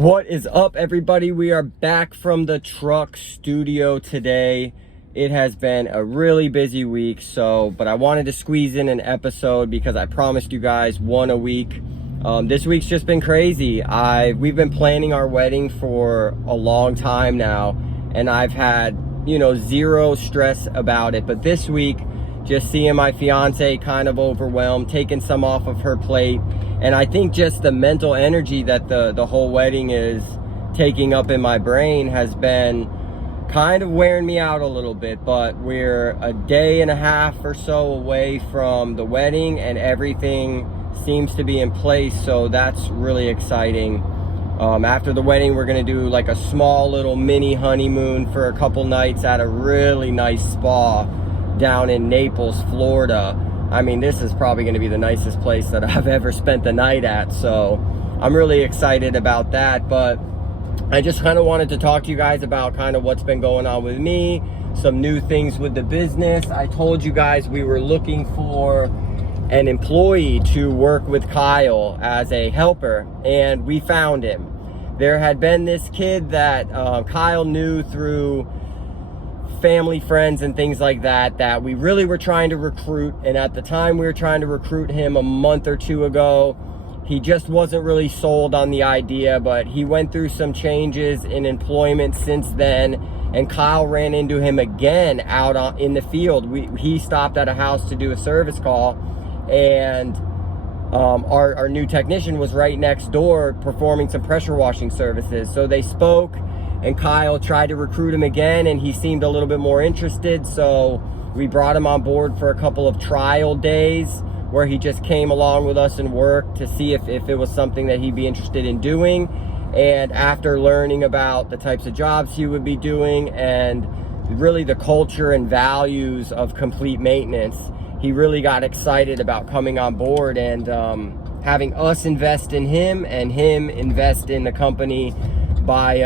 What is up, everybody? We are back from the truck studio today. It has been a really busy week, but I wanted to squeeze in an episode because I promised you guys one a week. This week's just been crazy. We've been planning our wedding for a long time now, and I've had, zero stress about it. But this week, just seeing my fiance kind of overwhelmed, taking some off of her plate, and I think just the mental energy that the whole wedding is taking up in my brain has been kind of wearing me out a little bit. But we're a day and a half or so away from the wedding, and everything seems to be in place, so that's really exciting. After the wedding, we're gonna do like a small little mini honeymoon for a couple nights at a really nice spa down in Naples, Florida. I mean, this is probably going to be the nicest place that I've ever spent the night at, so I'm really excited about that. But I just kind of wanted to talk to you guys about kind of what's been going on with me, some new things with the business. I told you guys we were looking for an employee to work with Kyle as a helper, and we found him. There had been this kid that Kyle knew through family, friends, and things like that we really were trying to recruit. And at the time we were trying to recruit him a month or two ago, he just wasn't really sold on the idea. But he went through some changes in employment since then, and Kyle ran into him again out in the field. He stopped at a house to do a service call, and our new technician was right next door performing some pressure washing services. So they spoke, and Kyle tried to recruit him again, and he seemed a little bit more interested. So we brought him on board for a couple of trial days where he just came along with us and worked to see if it was something that he'd be interested in doing. And after learning about the types of jobs he would be doing and really the culture and values of complete maintenance, he really got excited about coming on board and having us invest in him and him invest in the company by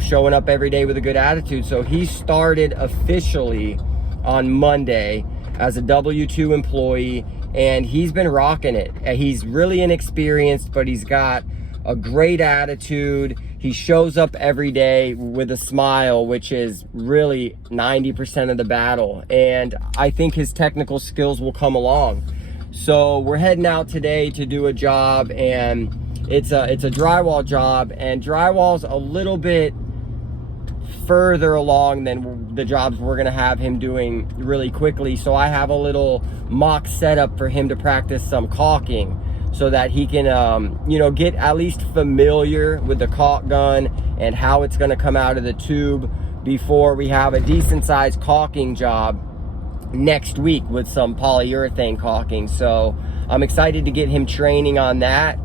showing up every day with a good attitude. So he started officially on Monday as a W-2 employee, and he's been rocking it. He's really inexperienced, but he's got a great attitude. He shows up every day with a smile, which is really 90% of the battle. And I think his technical skills will come along. So we're heading out today to do a job, and it's a drywall job, and drywall's a little bit further along than the jobs we're gonna have him doing really quickly. So I have a little mock setup for him to practice some caulking so that he can get at least familiar with the caulk gun and how it's gonna come out of the tube before we have a decent sized caulking job next week with some polyurethane caulking. So I'm excited to get him training on that.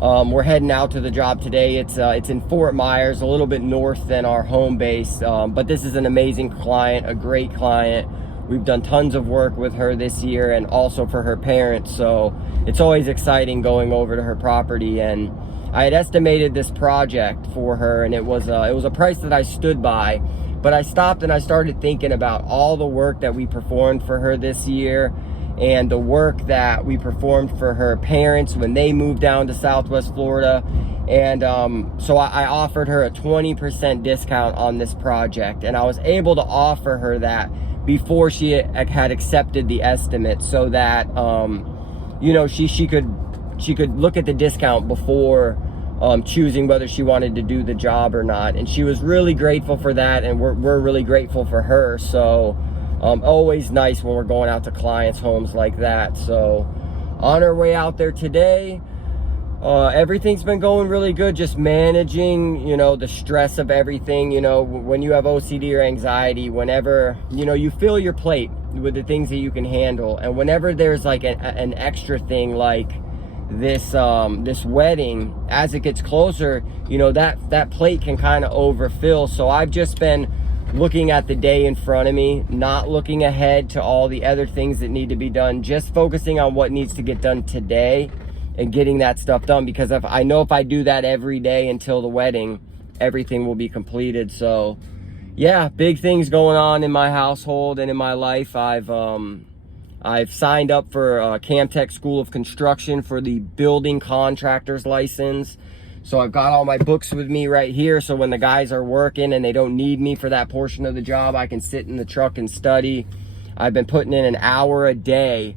We're heading out to the job today. It's in Fort Myers, a little bit north than our home base, but this is an amazing client, a great client. We've done tons of work with her this year, and also for her parents, so it's always exciting going over to her property. And I had estimated this project for her, and it was a price that I stood by, but I stopped and I started thinking about all the work that we performed for her this year and the work that we performed for her parents when they moved down to Southwest Florida. And so I offered her a 20% discount on this project, and I was able to offer her that before she had accepted the estimate, so that she could look at the discount before choosing whether she wanted to do the job or not. And she was really grateful for that, and we're really grateful for her. So always nice when we're going out to clients' homes like that. So on our way out there today, everything's been going really good, just managing the stress of everything. When you have OCD or anxiety, whenever you fill your plate with the things that you can handle, and whenever there's like an extra thing like this wedding, as it gets closer, that plate can kind of overfill. So I've just been looking at the day in front of me, not looking ahead to all the other things that need to be done, just focusing on what needs to get done today and getting that stuff done. Because if I do that every day until the wedding, everything will be completed. So yeah, big things going on in my household and in my life. I've signed up for Camtech School of Construction for the building contractor's license. So I've got all my books with me right here, so when the guys are working and they don't need me for that portion of the job, I can sit in the truck and study. I've been putting in an hour a day,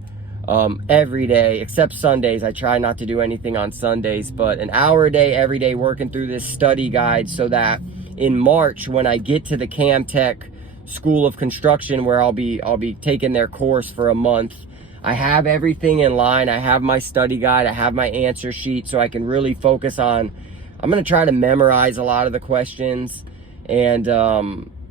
every day, except Sundays. I try not to do anything on Sundays, but an hour a day, every day, working through this study guide, so that in March, when I get to the CamTech School of Construction, where I'll be taking their course for a month, I have everything in line. I have my study guide, I have my answer sheet, so I can really focus on, I'm going to try to memorize a lot of the questions and,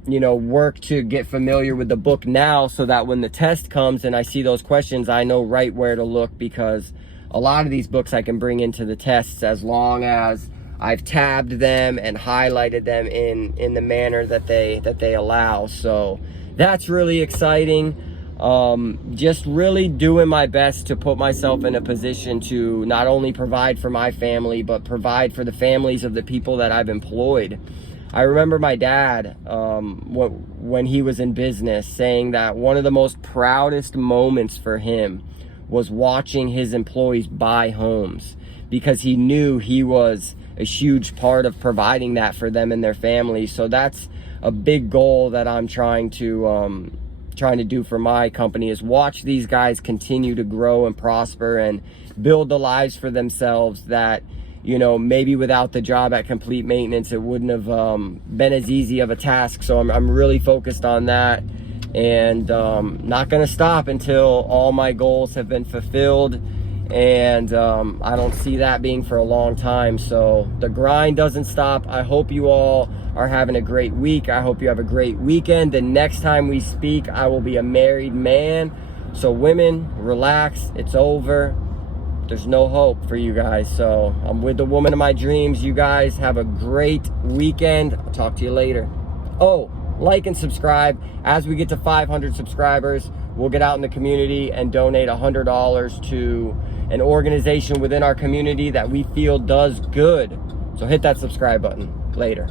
you know, work to get familiar with the book now, so that when the test comes and I see those questions, I know right where to look, because a lot of these books I can bring into the tests as long as I've tabbed them and highlighted them in the manner that they allow. So that's really exciting. Just really doing my best to put myself in a position to not only provide for my family, but provide for the families of the people that I've employed. I remember my dad, when he was in business, saying that one of the most proudest moments for him was watching his employees buy homes, because he knew he was a huge part of providing that for them and their families. So that's a big goal that I'm trying to do for my company, is watch these guys continue to grow and prosper and build the lives for themselves that, you know, maybe without the job at Complete Maintenance, it wouldn't have been as easy of a task. So I'm really focused on that, and not going to stop until all my goals have been fulfilled. And I don't see that being for a long time. So the grind doesn't stop. I hope you all are having a great week. I hope you have a great weekend. The next time we speak, I will be a married man. So women, relax. It's over. There's no hope for you guys. So I'm with the woman of my dreams. You guys have a great weekend. I'll talk to you later. Oh, like and subscribe. As we get to 500 subscribers, we'll get out in the community and donate $100 to an organization within our community that we feel does good. So hit that subscribe button. Later.